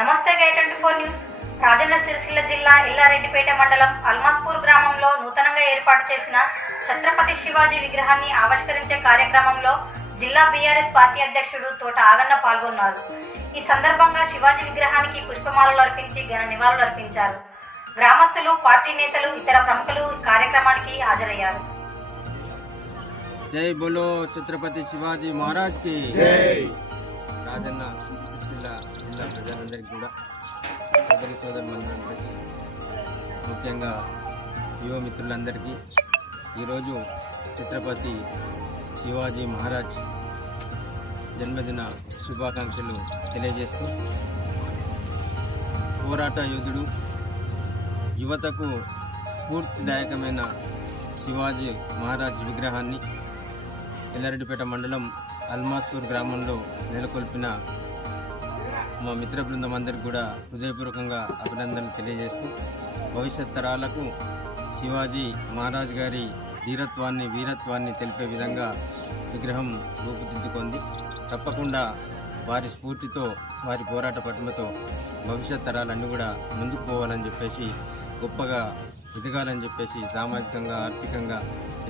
నమస్తే గై24 న్యూస్. రాజన్న సిరిసిల్ల జిల్లా ఎల్లారెడ్డిపేట మండలం అల్మాస్పూర్ గ్రామంలో నూతనంగా ఏర్పాటు చేసిన ఛత్రపతి శివాజీ విగ్రహాన్ని ఆవిష్కరించే కార్యక్రమంలో జిల్లా బీఆర్ఎస్ పార్టీ అధ్యక్షుడు తోట ఆగన్న పాల్గొన్నారు. ఈ సందర్భంగా శివాజీ విగ్రహానికి పుష్పమాలలు అర్పించి ఘన నివాళులు అర్పించారు. గ్రామస్తులు, పార్టీ నేతలు, ఇతర ప్రముఖులు కార్యక్రమానికి హాజరయ్యారు. జై బోలో ఛత్రపతి శివాజీ మహారాజ్ కి జై. రాజన్న జిల్లా ప్రజలందరికీ కూడా సోదరులందరికీ ముఖ్యంగా యువ మిత్రులందరికీ ఈరోజు ఛత్రపతి శివాజీ మహారాజ్ జన్మదిన శుభాకాంక్షలు తెలియజేస్తూ, పోరాట యోధుడు, యువతకు స్ఫూర్తిదాయకమైన శివాజీ మహారాజ్ విగ్రహాన్ని ఎల్లారెడ్డిపేట మండలం అల్మాస్పూర్ గ్రామంలో నెలకొల్పిన మా మిత్ర బృందం అందరికీ కూడా హృదయపూర్వకంగా అభినందనలు తెలియజేస్తూ, భవిష్యత్ తరాలకు శివాజీ మహారాజ్ గారి ధీరత్వాన్ని, వీరత్వాన్ని తెలిపే విధంగా విగ్రహం రూపుదిద్దుకుంది. తప్పకుండా వారి స్ఫూర్తితో, వారి పోరాట పట్టుమతో భవిష్యత్ తరాలన్నీ కూడా ముందుకు పోవాలని చెప్పేసి, గొప్పగా ఎదగాలని చెప్పేసి, సామాజికంగా, ఆర్థికంగా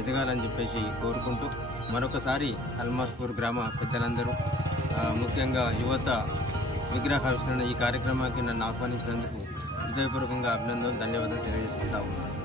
ఎదగాలని చెప్పేసి కోరుకుంటూ, మరొకసారి అల్మాస్పూర్ గ్రామ పెద్దలందరూ, ముఖ్యంగా యువత విగ్రహావిష్కరణ ఈ కార్యక్రమానికి నన్ను ఆహ్వానించినందుకు హృదయపూర్వకంగా అభినందనలు, ధన్యవాదాలు తెలియజేసుకుంటా ఉన్నాను.